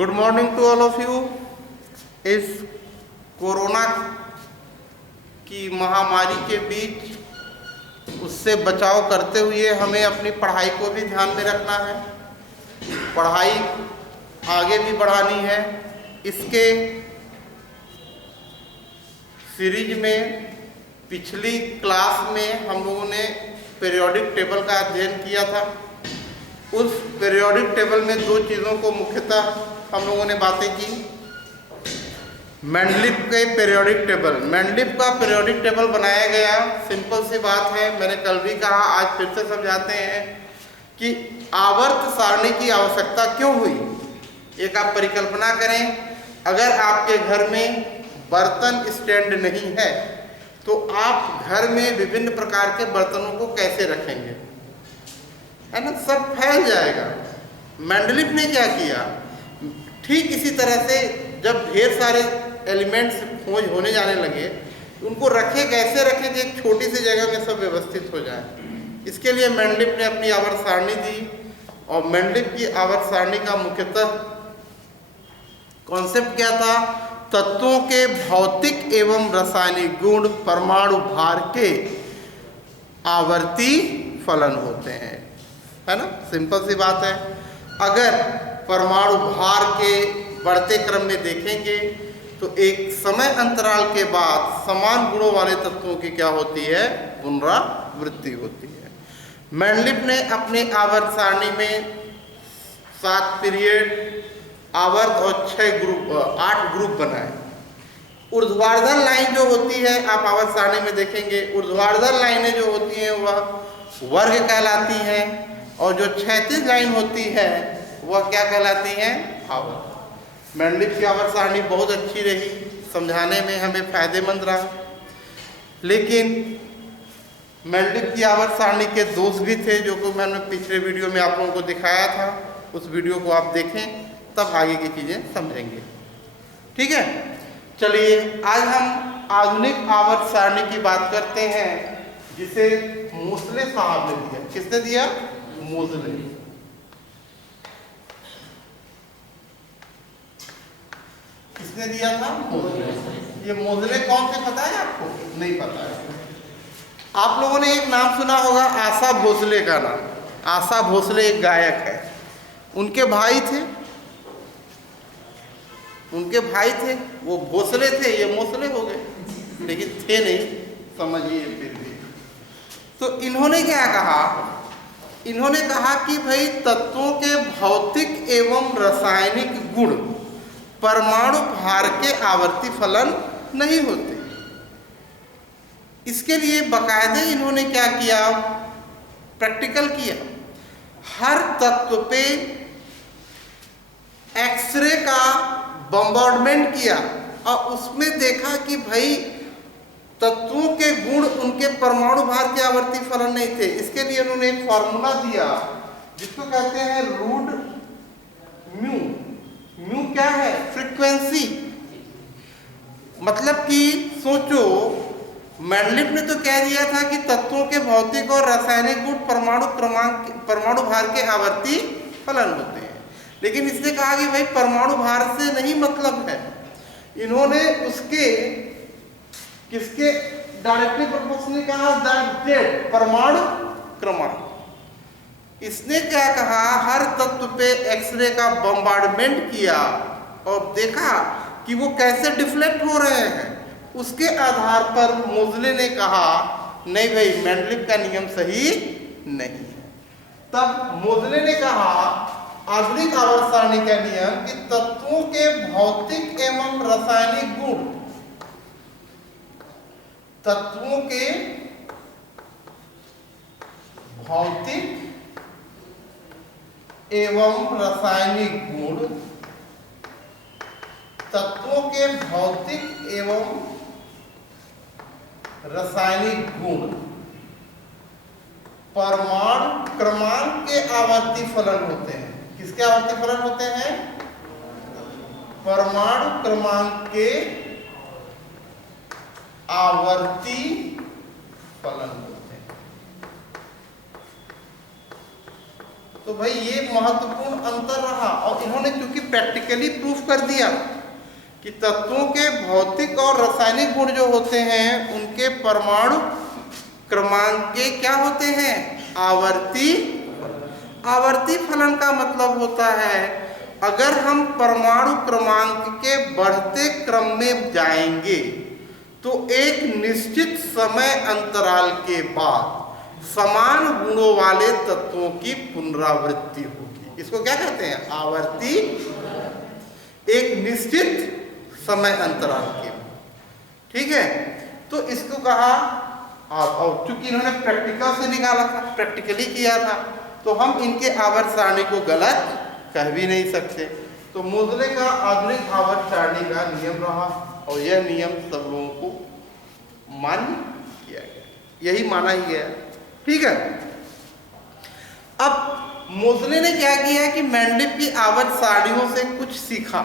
Good morning to all of you. इस corona की महामारी के बीच उससे बचाव करते हुए हमें अपनी पढ़ाई को भी ध्यान में रखना है, पढ़ाई आगे भी बढ़ानी है। इसके सीरीज में पिछली क्लास में हम लोगों ने पीरियोडिक टेबल का अध्ययन किया था। उस पीरियोडिक टेबल में दो चीज़ों को मुख्यतः हम लोगों ने बातें की। मेंडलीफ के पीरियोडिक टेबल, मेंडलीफ का पीरियोडिक टेबल बनाया गया। सिंपल सी बात है, मैंने कल भी कहा, आज फिर से समझाते हैं कि आवर्त सारणी की आवश्यकता क्यों हुई। एक आप परिकल्पना करें, अगर आपके घर में बर्तन स्टैंड नहीं है तो आप घर में विभिन्न प्रकार के बर्तनों को कैसे रखेंगे, है ना, सब फैल जाएगा। मेंडलीफ ने क्या किया, ठीक इसी तरह से जब ढेर सारे एलिमेंट्स खोज होने जाने लगे, उनको रखे कैसे रखें कि एक छोटी सी जगह में सब व्यवस्थित हो जाए। इसके लिए मेंडलीफ ने अपनी आवर्त सारणी दी। और मेंडलीफ की आवर्त सारणी का मुख्यतः कॉन्सेप्ट क्या था, तत्वों के भौतिक एवं रासायनिक गुण परमाणु भार के आवर्ती फलन होते हैं, है ना। सिंपल सी बात है। अगर परमाणु भार के बढ़ते क्रम में देखेंगे तो एक समय अंतराल के बाद समान गुणों वाले तत्वों की क्या होती है, पुनरावृत्ति होती है। मेंडलीफ ने अपने आवर्त सारणी में 7 पीरियड आवर्त और 8 ग्रुप बनाए। ऊर्ध्वाधर लाइन जो होती है, आप आवर्त सारणी में देखेंगे, ऊर्ध्वाधर लाइनें जो होती हैं वह वर्ग कहलाती हैं, और जो क्षैतिज लाइन होती है वह क्या कहलाती हैं, आवर्त। मेंडलीफ की आवर्त सारणी बहुत अच्छी रही, समझाने में हमें फायदेमंद रहा। लेकिन मेंडलीफ की आवर्त सारणी के दोष भी थे, जो कि मैंने पिछले वीडियो में आप लोगों को दिखाया था। उस वीडियो को आप देखें, तब आगे की चीज़ें समझेंगे। ठीक है, चलिए आज हम आधुनिक आवर्त सारणी की बात करते हैं, जिसे मोसले साहब ने दिया। किसने दिया? मोसले। किसने दिया था? मोसले। ये मोसले कौन से पता है आपको? नहीं पता है। आप लोगों ने एक नाम सुना होगा, आशा भोसले का नाम। आशा भोसले एक गायक है, उनके भाई थे, वो भोसले थे, ये मोसले हो गए, लेकिन थे नहीं, समझिए फिर भी। तो इन्होंने क्या कहा, इन्होंने कहा कि भाई तत्वों के भौतिक एवं रासायनिक गुण परमाणु भार के आवर्ती फलन नहीं होते। इसके लिए बाकायदे इन्होंने क्या किया, प्रैक्टिकल किया। हर तत्व पे एक्सरे का बम्बार्डमेंट किया और उसमें देखा कि भाई तत्वों के गुण उनके परमाणु भार के आवर्ती फलन नहीं थे। इसके लिए उन्होंने एक फॉर्मूला दिया जिसको कहते हैं रूट म्यू। म्यू क्या है? फ्रीक्वेंसी। मतलब कि सोचो, मेंडलीफ ने तो कह दिया था कि तत्वों के भौतिक और रासायनिक गुण परमाणु भार के आवर्ती फलन होते हैं, लेकिन इसने कहा कि भाई परमाणु भार से नहीं मतलब है। इन्होंने उसके किसके डायरेक्टली प्रोपोर्शनल कहा, दैट परमाणु क्रमांक। इसने क्या कहा, हर तत्व पे एक्सरे का बम्बार्डमेंट किया और देखा कि वो कैसे डिफ्लेक्ट हो रहे हैं। उसके आधार पर मोसले ने कहा नहीं भाई, मेंडलीफ का नियम सही नहीं है। तब मोसले ने कहा आधुनिक आवर्त सारणी का नियम कि तत्वों के भौतिक एवं रासायनिक गुण, तत्वों के भौतिक एवं रासायनिक गुण, तत्वों के भौतिक एवं रासायनिक गुण परमाणु क्रमांक के आवर्ती फलन होते हैं। किसके आवर्ती फलन होते हैं? परमाणु क्रमांक के आवर्ती फलन होते हैं। तो भाई ये महत्वपूर्ण अंतर रहा। और इन्होंने क्योंकि प्रैक्टिकली प्रूफ कर दिया कि तत्वों के भौतिक और रासायनिक गुण जो होते हैं उनके परमाणु क्रमांक के क्या होते हैं, आवर्ती। आवर्ती फलन का मतलब होता है अगर हम परमाणु क्रमांक के बढ़ते क्रम में जाएंगे तो एक निश्चित समय अंतराल के बाद समान गुणों वाले तत्वों की पुनरावृत्ति होगी। इसको क्या कहते हैं, आवर्ती। एक निश्चित समय अंतराल के, ठीक है। तो इसको कहा, और चूंकि इन्होंने प्रैक्टिकल से निकाला था, प्रैक्टिकली किया था, तो हम इनके आवर्त सारणी को गलत कह भी नहीं सकते। तो मोज़ले का आधुनिक आवर्त सारणी का नियम रहा और यह नियम सब लोगों को मान्य किया गया, यही माना ही गया, ठीक है। अब मोज़ले ने क्या किया कि मेंडलिव की आवर्त सारणियों से कुछ सीखा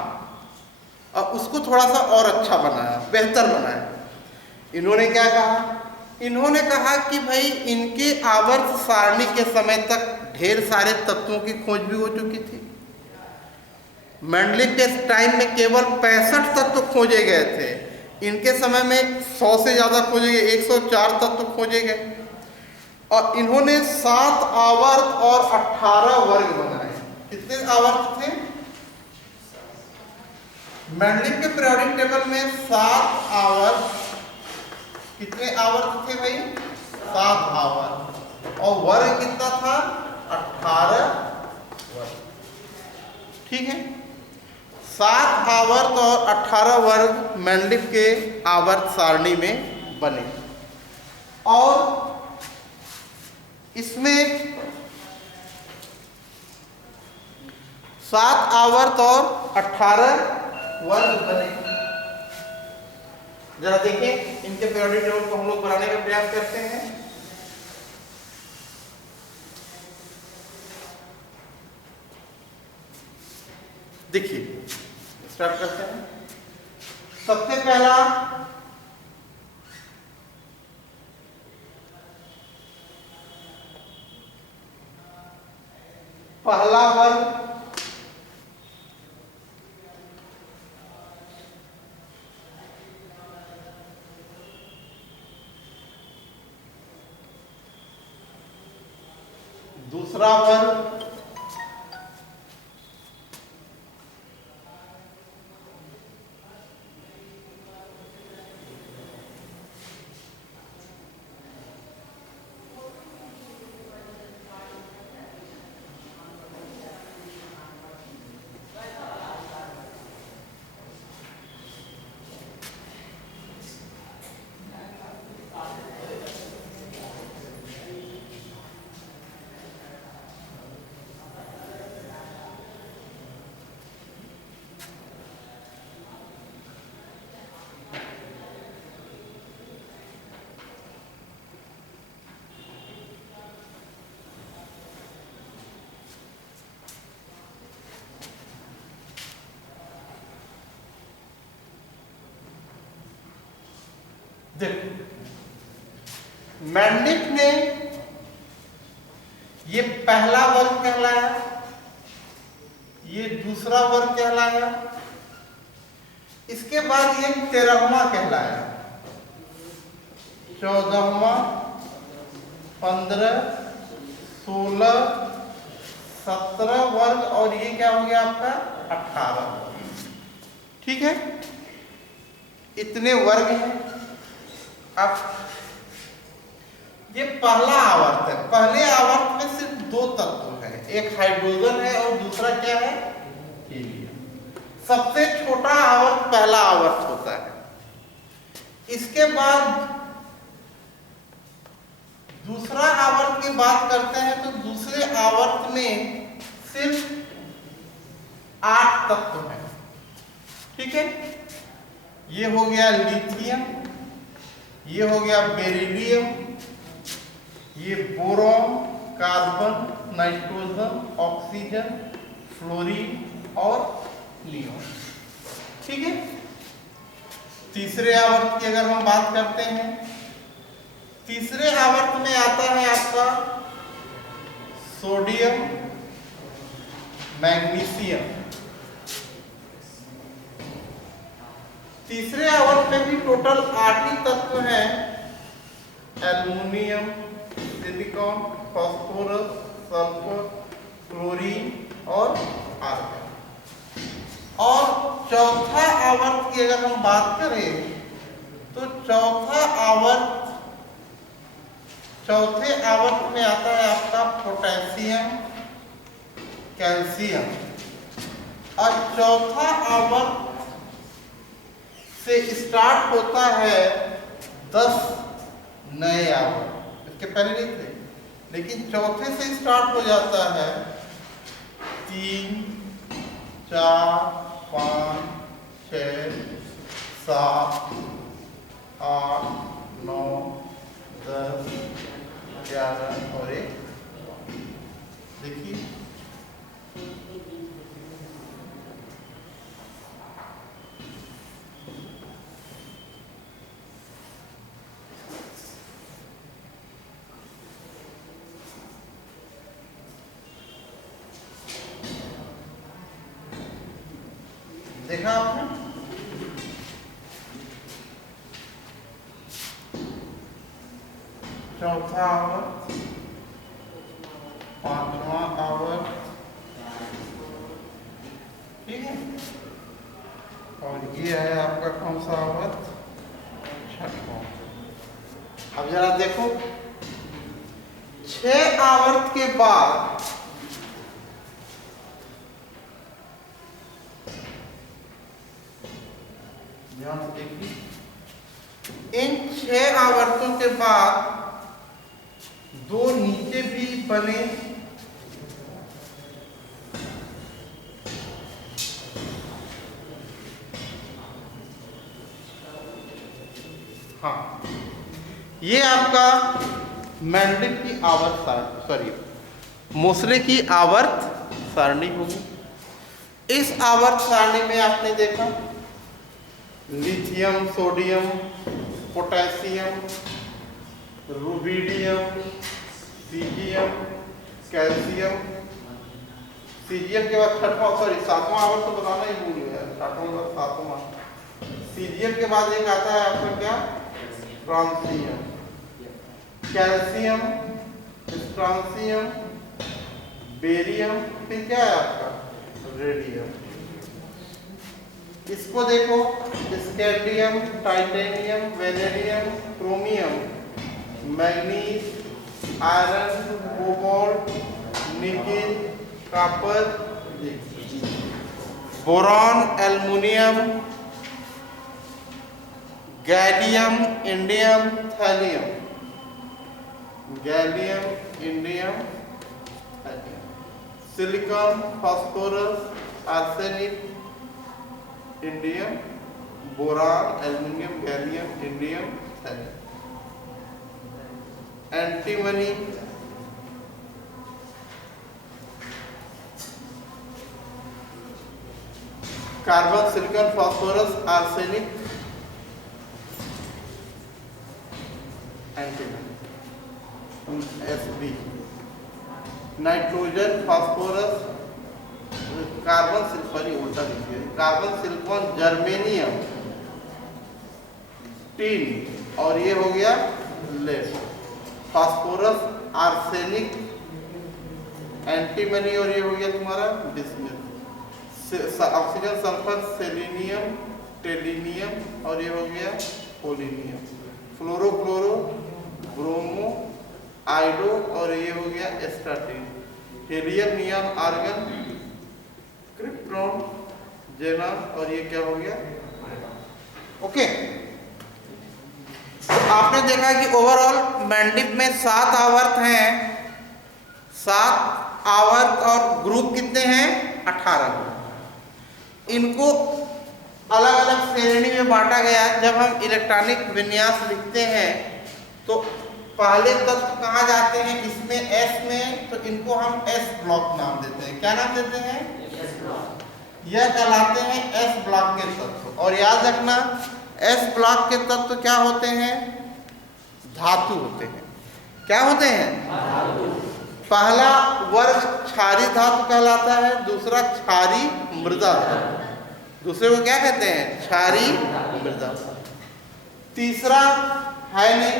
और उसको थोड़ा सा और अच्छा बनाया, बेहतर बनाया। इन्होंने क्या कहा, इन्होंने कहा कि भाई इनके आवर्त सारणी के समय तक ढेर सारे तत्वों की खोज भी हो चुकी थी। मेंडलिव के टाइम में केवल 65 तत्व खोजे गए थे, इनके समय में 100 से ज़्यादा खोजे गए, 104 तत्व खोजे गए। और इन्होंने 7 आवर्त और 18 वर्ग बनाए। कितने आवर्त थे मेंडलिव के पीरियोडिक टेबल में? 7 आवर्त। कितने आवर्त थे भाई? 7 आवर्त। और वर्ग कितना था? 18 वर्ग, ठीक है। 7 आवर्त और 18 वर्ग मेंडलिव के आवर्त सारणी में बने। और इसमें 7 आवर्त और 18 वर्ग बने। जरा देखें इनके पीरियोडिक टेबल को हम लोग बनाने का प्रयास करते हैं। देखिए स्टार्ट करते हैं। सबसे पहला वर्ग दूसरा वर्ग मेंडलिव ने ये पहला वर्ग कहलाया, ये दूसरा वर्ग कहलाया, इसके बाद ये 13वां कहलाया, 14वां, 15, 16, 17 वर्ग और ये क्या हो गया आपका 18, ठीक है। इतने वर्ग हैं। अब ये पहला आवर्त है। पहले आवर्त में सिर्फ 2 तत्व हैं, एक हाइड्रोजन है और दूसरा क्या है, हीलियम। सबसे छोटा आवर्त पहला आवर्त होता है। इसके बाद दूसरा आवर्त की बात करते हैं तो दूसरे आवर्त में सिर्फ 8 तत्व हैं, ठीक है। ये हो गया लिथियम, ये हो गया बेरिलियम, ये boron, carbon, nitrogen, oxygen, fluorine और नियोन, ठीक है। तीसरे आवर्त की अगर हम बात करते हैं, तीसरे आवर्त में आता है आपका सोडियम, मैग्नीशियम। तीसरे आवर्त में भी टोटल 8 ही तत्व हैं, aluminium, silicon, phosphorus, sulphur, chlorine और आर्गन। और चौथा आवर्त की अगर हम बात करें तो चौथे आवर्त में आता है आपका पोटेशियम, कैल्शियम। और चौथा आवर्त से स्टार्ट होता है 10 नए आवर्त। इसके पहले नहीं थे, लेकिन चौथे से स्टार्ट हो जाता है 3, 4, 5, 6, 7, 8, 9, 10, 11 और 1। देखिए देखा आपने? चौथा आवर्त, पांचवा आवर्त, ठीक है। और ये है आपका कौन सा आवर्त? छठवां। अब जरा देखो, 6 आवर्त के बाद ध्यान से देखिए, इन 6 आवर्तों के बाद 2 नीचे भी बने, हाँ, ये आपका मेंडलिव की मोसले की आवर्त सारणी होगी। इस आवर्त सारणी में आपने देखा lithium, sodium, potassium, rubidium, caesium, calcium. Caesium के बाद सातवां आवर्त तो बताना ही भूल गया, सातवां। सीजियम के बाद एक आता है आपका क्या? फ्रांसियम, कैल्शियम, स्ट्रांसियम, बेरियम, फिर क्या है आपका? रेडियम। इसको देखो, scandium, titanium, vanadium, chromium, manganese, iron, cobalt, nickel, copper, boron, aluminium, gallium, indium, thallium, gallium, indium, thallium, silicon, phosphorus, arsenic, indium, boron, aluminium, gallium, indium, thallium, antimony, carbon, silicon, phosphorus, arsenic, antimony, Sb, nitrogen, phosphorus, carbon, सिल्फर, उल्टा लिखिए, carbon, silicon, germanium, tin, और ये हो गया lead, phosphorus, arsenic, antimony, और ये हो गया तुम्हारा bismuth, oxygen, sulphur, selenium, tellurium, और ये हो गया polonium, fluoro, chloro, bromo, iodo, और ये हो गया astatine, helium, neon, argon, krypton, xenon, और ये क्या हो गया? ओके। तो आपने देखा कि ओवरऑल मेंडलिव में 7 आवर्त हैं। 7 आवर्त और ग्रुप कितने हैं? 18। इनको अलग अलग श्रेणी में बांटा गया। जब हम इलेक्ट्रॉनिक विन्यास लिखते हैं तो पहले तत्व कहाँ जाते हैं? इसमें एस में, तो इनको हम एस ब्लॉक नाम देते हैं। क्या नाम देते हैं? S block. यह कहलाते हैं एस ब्लॉक के तत्व। और याद रखना, एस ब्लॉक के तत्व क्या होते हैं? धातु होते हैं। क्या होते हैं? धातु। पहला वर्ग क्षारीय धातु कहलाता है, दूसरा क्षारीय मृदा धातु। दूसरे को क्या कहते हैं? क्षारीय मृदा धातु। तीसरा है नहीं।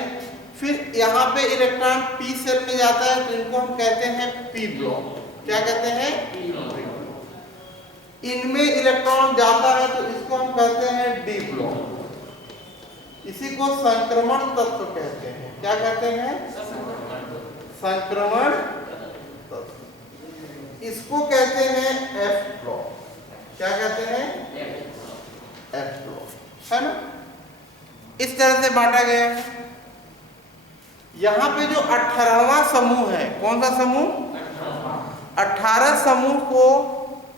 फिर यहाँ पे इलेक्ट्रॉन पी सेल में जाता है तो इनको हम कहते हैं पी ब्लॉक। क्या कहते हैं? P block. इनमें इलेक्ट्रॉन जाता है तो इसको हम कहते हैं डी ब्लॉक। इसी को संक्रमण तत्व कहते हैं। क्या कहते हैं? संक्रमण तत्व। इसको कहते हैं एफ ब्लॉक। क्या कहते हैं? एफ ब्लॉक, है ना। इस तरह से बांटा गया है। यहां पे जो 18वां समूह है, कौन सा समूह? 18 समूह को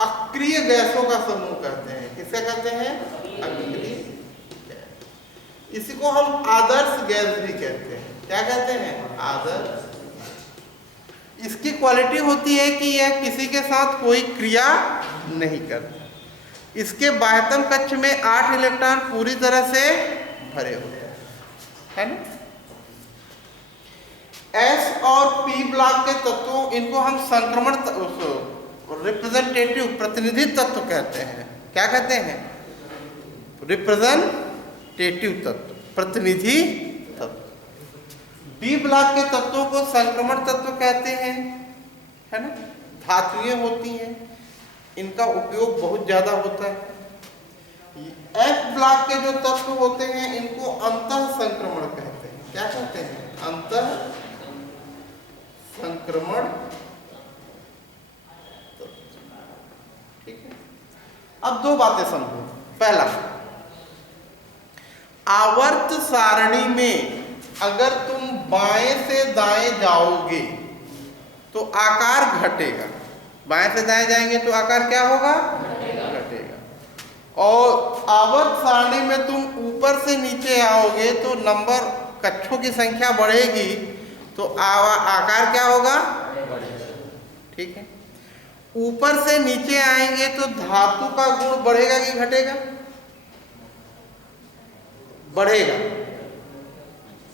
अक्रिय गैसों का समूह कहते हैं। किसका कहते हैं? अक्रिय गैस। इसी को हम आदर्श गैस भी कहते हैं। क्या कहते हैं? आदर्श। इसकी क्वालिटी होती है कि यह किसी के साथ कोई क्रिया नहीं करता। इसके बाह्यतम कक्ष में 8 इलेक्ट्रॉन पूरी तरह से भरे हुए हैं, है ना। एस और पी ब्लॉक के तत्वों, इनको हम संक्रमण रिप्रेजेंटेटिव प्रतिनिधि तत्व कहते हैं। क्या कहते हैं? रिप्रेजेंटेटिव तत्व, प्रतिनिधि तत्व। बी ब्लॉक के तत्वों को संक्रमण तत्व कहते हैं, है ना। धातुएं होती हैं, इनका उपयोग बहुत ज्यादा होता है। एफ ब्लॉक के जो तत्व होते हैं इनको अंतः संक्रमण कहते हैं। क्या कहते हैं? अंतः संक्रमण। ठीक है। अब दो बातें समझो। पहला, आवर्त सारणी में अगर तुम बाएं से दाएं जाओगे तो आकार घटेगा। बाएं से दाएं जाएंगे तो आकार क्या होगा? घटेगा। और आवर्त सारणी में तुम ऊपर से नीचे आओगे तो नंबर कक्षों की संख्या बढ़ेगी तो आकार क्या होगा? बढ़ेगा। ठीक है। ऊपर से नीचे आएंगे तो धातु का गुण बढ़ेगा कि घटेगा? बढ़ेगा।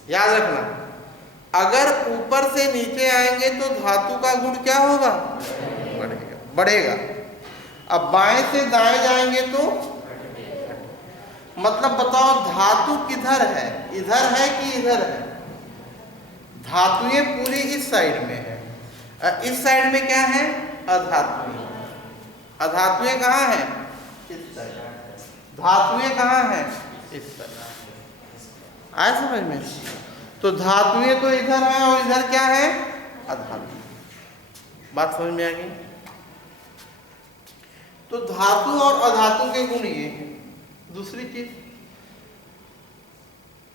याद रखना, अगर ऊपर से नीचे आएंगे तो धातु का गुण क्या होगा? बढ़ेगा। बढ़ेगा। अब बाएं से दाएं जाएंगे तो मतलब बताओ धातु किधर है? इधर है कि इधर है? धातुएं पूरी इस साइड में है। इस साइड में क्या है? अधातुएं। अधातुएं कहाँ है? इस साइड। धातुएं कहाँ है? इस साइड। आया समझ में? तो धातुएं तो इधर है और इधर क्या है? अधातु। बात समझ में आ गई? तो धातु और अधातु के गुण ये हैं। दूसरी चीज,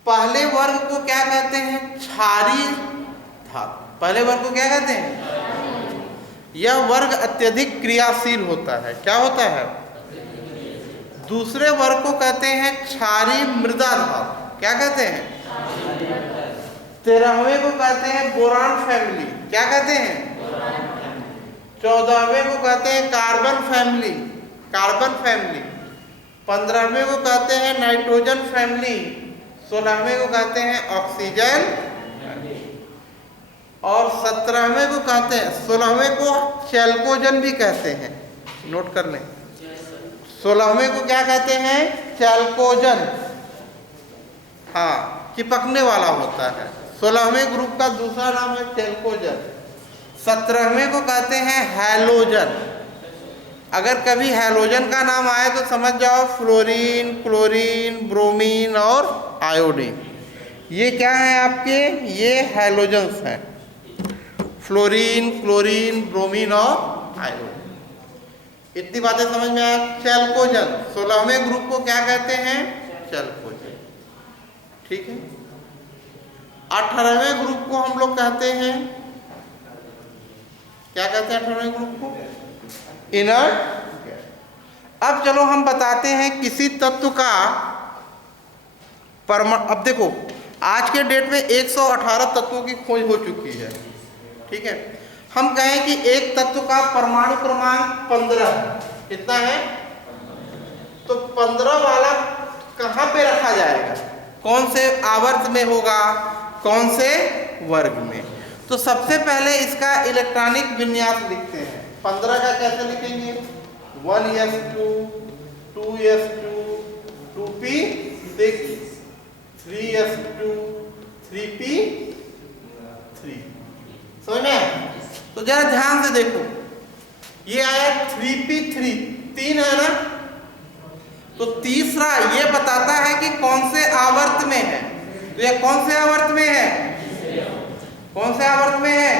पहले वर्ग को क्या कहते हैं? क्षारीय धातु। पहले वर्ग को क्या कहते हैं? यह वर्ग अत्यधिक क्रियाशील होता है। क्या होता है? दूसरे वर्ग को कहते हैं क्षारीय मृदा धातु। क्या कहते हैं? 13वें को कहते हैं बोरान फैमिली। क्या कहते हैं? 14वें को कहते हैं कार्बन फैमिली। Carbon family. 15वें को कहते हैं नाइट्रोजन फैमिली। 16वें को कहते हैं ऑक्सीजन और 17वें को कहते हैं, 16वें को चैल्कोजन भी कहते हैं। नोट कर लें। 16वें को क्या कहते हैं? चैल्कोजन। हाँ, चिपकने वाला होता है। 16वें ग्रुप का दूसरा नाम है चैल्कोजन। 17वें को कहते हैं हैलोजन। अगर कभी हैलोजन का नाम आए तो समझ जाओ फ्लोरीन, क्लोरीन, ब्रोमीन और आयोडीन, ये क्या है आपके? ये हैलोजन्स हैं। फ्लोरीन, क्लोरीन, ब्रोमीन और आयोडीन। इतनी बातें समझ में आया? चैल्कोजन। 16वें ग्रुप को क्या कहते हैं? चैल्कोजन। ठीक है। 18वें ग्रुप को हम लोग कहते हैं, क्या कहते हैं 18वें ग्रुप को? इनर्ट। अब चलो हम बताते हैं किसी तत्व का परमाणु। अब देखो, आज के डेट में 118 तत्वों की खोज हो चुकी है। ठीक है। हम कहें कि एक तत्व का परमाणु क्रमांक 15 है। कितना है? तो 15 वाला कहाँ पे रखा जाएगा? कौन से आवर्त में होगा? कौन से वर्ग में? तो सबसे पहले इसका इलेक्ट्रॉनिक विन्यास लिखते हैं। 15 का कैसे लिखेंगे? 1s2 2s2 2p6 3s2 3p3। समझ में? तो जरा ध्यान से देखो, ये आया 3p3, 3 है ना, तो तीसरा ये बताता है कि कौन से आवर्त में है। तो ये कौन से आवर्त में है? कौन से आवर्त में है?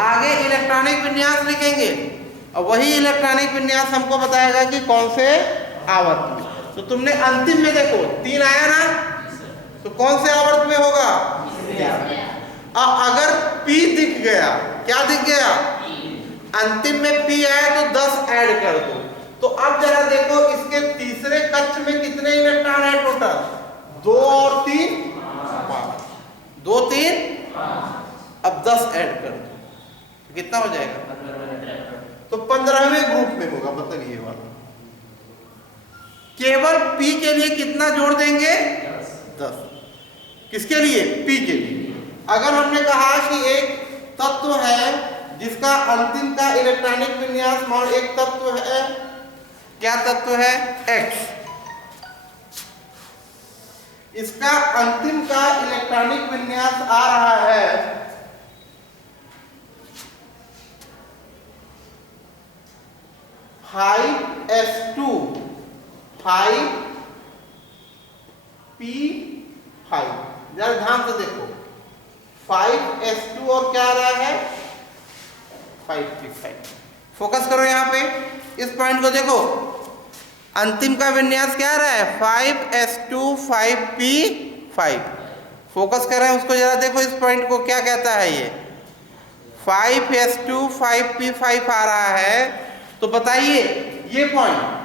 आगे इलेक्ट्रॉनिक विन्यास लिखेंगे और वही इलेक्ट्रॉनिक विन्यास हमको बताएगा कि कौन से आवर्त में। तो तुमने अंतिम में देखो 3 आया ना, तो कौन से आवर्त में होगा? अब अगर P दिख गया, क्या दिख गया? अंतिम में P आया तो 10 ऐड कर दो। तो अब जरा देखो इसके तीसरे कक्ष में कितने इलेक्ट्रॉन है टोटल? 2 और 3 5, 2 3, अब 10 ऐड कर दो तो कितना हो जाएगा? तो 15वें ग्रुप में होगा, मतलब ये वाला। केवल P के लिए कितना जोड़ देंगे? 10। किसके लिए? P के लिए। अगर हमने कहा कि एक तत्व है जिसका अंतिम का इलेक्ट्रॉनिक विन्यास मान, एक तत्व है, क्या तत्व है? X। इसका अंतिम का इलेक्ट्रॉनिक विन्यास आ रहा है 5s2 5p5। जरा ध्यान से देखो, 5s2 और क्या आ रहा है? 5p5। फोकस करो यहाँ पे, इस पॉइंट को देखो, अंतिम का विन्यास क्या आ रहा है? 5s2 5p5। फोकस कर रहे हैं उसको, जरा देखो इस पॉइंट को क्या कहता है। ये 5s2 5p5 आ रहा है, तो बताइए ये पॉइंट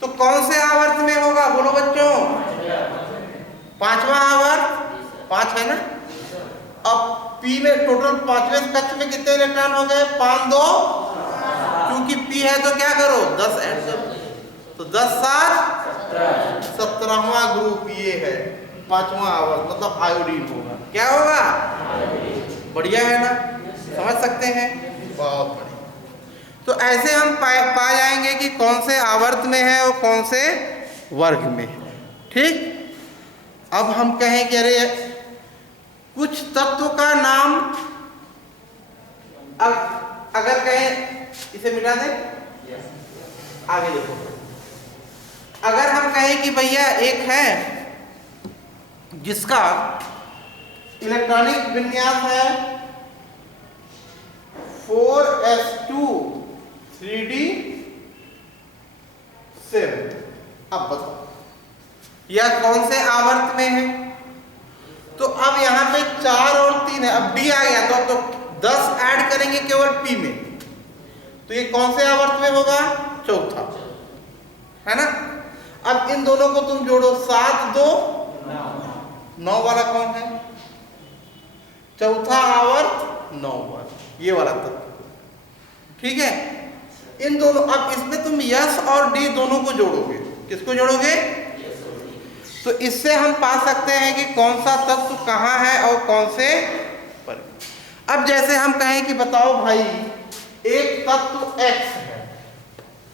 तो कौन से आवर्त में होगा? बोलो बच्चों, 5वां आवर्त, 5 है ना। अब P में टोटल 5वें कक्ष में कितने इलेक्ट्रॉन हो गए? 5 2, क्योंकि P है तो क्या करो? 10 ऐड करो, तो 10 7 17वां ग्रुप ये है, 5वां आवर्त, मतलब आयोडीन होगा। क्या होगा? बढ़िया है ना, समझ सकते हैं? बहुत बढ़िया। तो ऐसे हम पा जाएंगे कि कौन से आवर्त में है और कौन से वर्ग में है। ठीक। अब हम कहें कि अरे कुछ तत्व का नाम, अगर कहें इसे मिटा दें, आगे देखो, अगर हम कहें कि भैया एक है जिसका इलेक्ट्रॉनिक विन्यास है 4s2 3d7, अब बताओ यह कौन से आवर्त में है? तो अब यहाँ पे 4 और 3 है, अब D आ गया तो 10 ऐड करेंगे केवल P में, तो ये कौन से आवर्त में होगा? चौथा, है ना। अब इन दोनों को तुम जोड़ो, 7 2 9 वाला कौन है? चौथा आवर्त 9 वाला, ये वाला तत्व। ठीक है, इन दोनों, अब इसमें तुम यस और डी दोनों को जोड़ोगे। किसको जोड़ोगे? तो इससे हम पा सकते हैं कि कौन सा तत्व कहाँ है और कौन से पर। अब जैसे हम कहें कि बताओ भाई एक तत्व X है,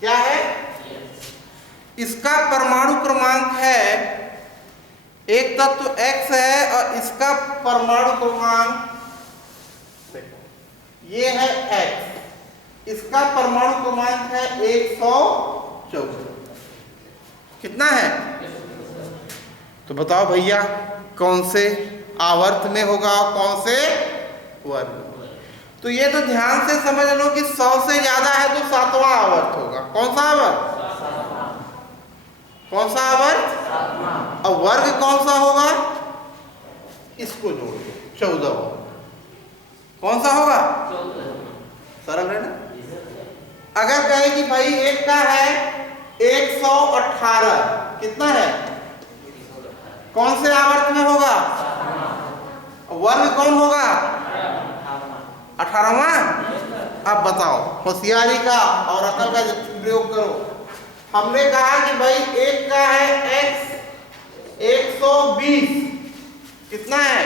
क्या है? इसका परमाणु क्रमांक है, एक तत्व X है और इसका परमाणु क्रमांक ये है X, इसका परमाणु क्रमांक है 114। कितना है? तो बताओ भैया कौन से आवर्त में होगा और कौन से वर्ग? तो ये तो ध्यान से समझ लो कि 100 से ज्यादा है तो 7वां आवर्त होगा। कौन सा आवर्त? कौन सा आवर्त? और वर्ग कौन सा होगा? इसको जोड़ दो, 14। कौन सा होगा? सरल है ना। अगर कहे कि भाई एक का है 118, कितना है? कौन से आवर्त में होगा? वर्ग कौन होगा? 18वां। अब बताओ, होशियारी का और अकल का प्रयोग करो। हमने कहा कि भाई एक का है x 120, कितना है?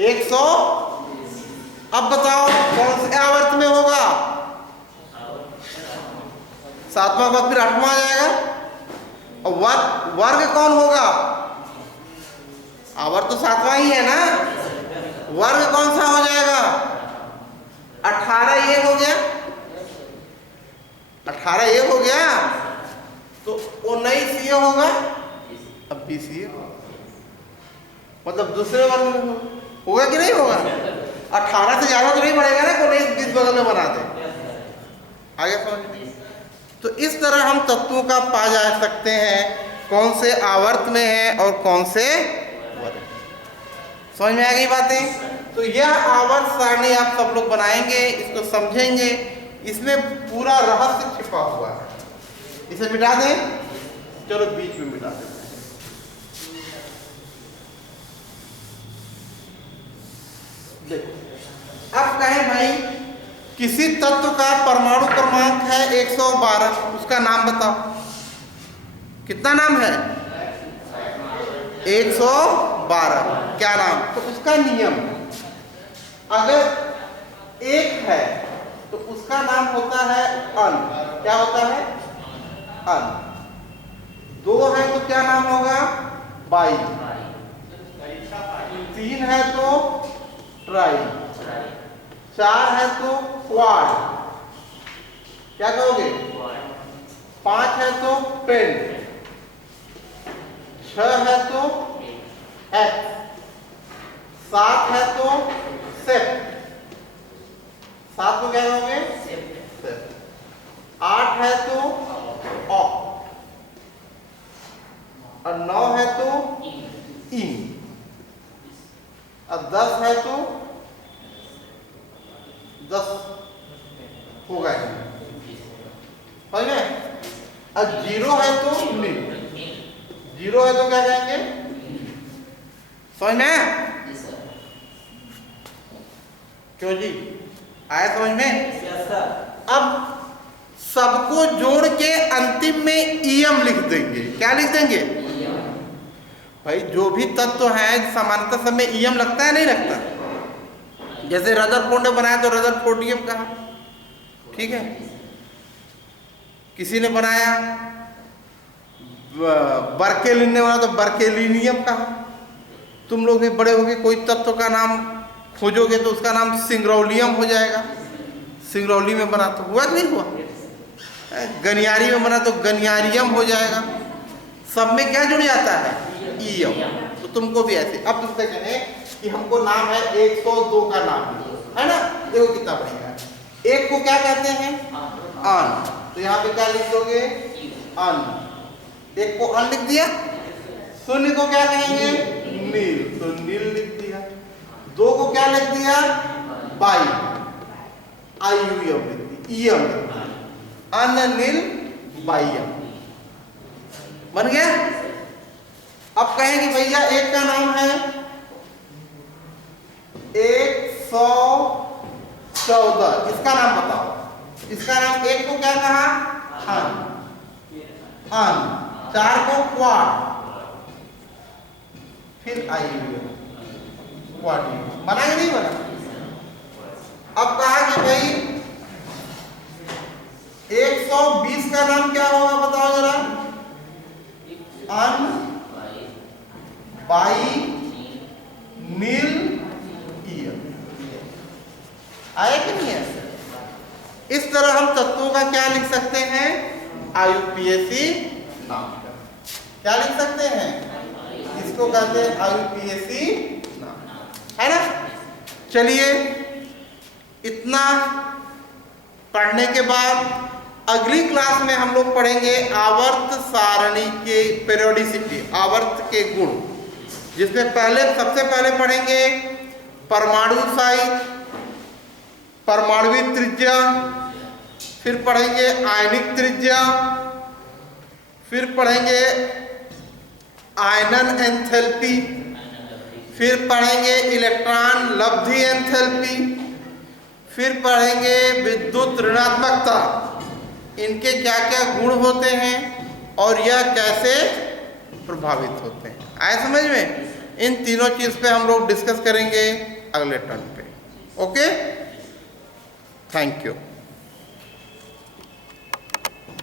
100। अब बताओ कौन से आवर्त में होगा? 7वां पद फिर 8वां आ जाएगा। और वर्ग कौन होगा? आवर्त तो 7वां ही है ना, वर्ग कौन सा हो जाएगा? 18 ये हो गया, 18 ये हो गया, तो 19 ये होगा, अब 20 ये होगा, मतलब दूसरे वर्ग में होगा कि नहीं होगा? 18 से ज्यादा तो नहीं बढ़ेगा ना, को 19 20 बगल में बना दे। आगे समझ में? तो इस तरह हम तत्वों का पा जा सकते हैं कौन से आवर्त में है और कौन से वर्ग। समझ में आ गई बातें? तो यह आवर्त सारणी आप सब लोग बनाएंगे, इसको समझेंगे, इसमें पूरा रहस्य छिपा हुआ है। इसे मिटा दें, चलो बीच में मिटा देते हैं। देखो अब कहें भाई किसी तत्व का परमाणु क्रमांक है 112, उसका नाम बताओ। कितना नाम है? 112। क्या नाम? तो उसका नियम, अगर 1 है तो उसका नाम होता है अन। क्या होता है? अन। 2 है तो क्या नाम होगा? बाई। 3 है तो ट्राई। 4 है तो क्वाड। क्या कहोगे? 5 है तो पेंट। 6 है तो एक्स। 7 है तो सेप्ट। 7 को क्या कहोगे? सेप्ट। 8 है तो ऑक्ट। और 9 है तो इन। अब 10 है तो 10 होगा ही। समझ में? अब 0 है तो नील। 0 है तो क्या कहेंगे? समझ में? क्यों जी, आया समझ में? अब सबको जोड़ के अंतिम में ईएम लिख देंगे। क्या लिख देंगे? भाई जो भी तत्व है सामान्यतः सब में ईएम लगता है नहीं लगता? जैसे रदरफोर्ड ने बनाया तो रदरफोर्डियम कहा, ठीक है। किसी ने बनाया, बर्केलिन ने बनाया तो बर्केलिनियम कहा। तुम लोग भी बड़े होगे, कोई तत्व का नाम खोजोगे तो उसका नाम सिंगरौलियम हो जाएगा। सिंगरौली में बना तो हुआ कि नहीं हुआ? गनियारी में बना तो गनियारियम हो जाएगा। सब में क्या जुड़ जाता है? ईयम। तो तुमको भी ऐसे, अब तुमसे कहें कि हमको नाम है 102 का नाम है ना, देखो कितना बढ़िया है। 1 को क्या कहते हैं? अन। तो यहाँ पे क्या लिख दोगे? अन। 1 को अन लिख दिया। 0 को क्या कहेंगे? नील, तो नील लिख दिया। 2 को क्या लिख दिया? बाई, आयुयम लिख दिया, ईयम लिख दिया। अन नील बाइयम बन गया। अब कहेंगे भैया 1 का नाम है 114, इसका नाम बताओ। इसका नाम 1 को क्या कहा? अन। अन। 4 को क्वाड, फिर आयुयम, क्वाडियम। बना कि नहीं बना? अब कहा कि भाई 120 का नाम क्या होगा बताओ जरा? अन, बाई, नील, ईयम। आया कि नहीं है? इस तरह हम तत्वों का क्या लिख सकते हैं? आयुपीएसी नाम। क्या लिख सकते हैं? इसको कहते हैं आयुपीएसी नाम, है ना। चलिए, इतना पढ़ने के बाद अगली क्लास में हम लोग पढ़ेंगे आवर्त सारणी के पीरियोडिसिटी, आवर्त के गुण, जिसमें सबसे पहले पढ़ेंगे परमाणु साइज, परमाणुविक त्रिज्या, फिर पढ़ेंगे आयनिक त्रिज्या, फिर पढ़ेंगे आयनन एंथैल्पी, फिर पढ़ेंगे इलेक्ट्रॉन लब्धि एंथैल्पी, फिर पढ़ेंगे विद्युत ऋणात्मकता, इनके क्या क्या गुण होते हैं और यह कैसे प्रभावित होते हैं। आए समझ में? इन तीनों चीज़ पे हम लोग डिस्कस करेंगे अगले टर्न पे। Okay, thank you.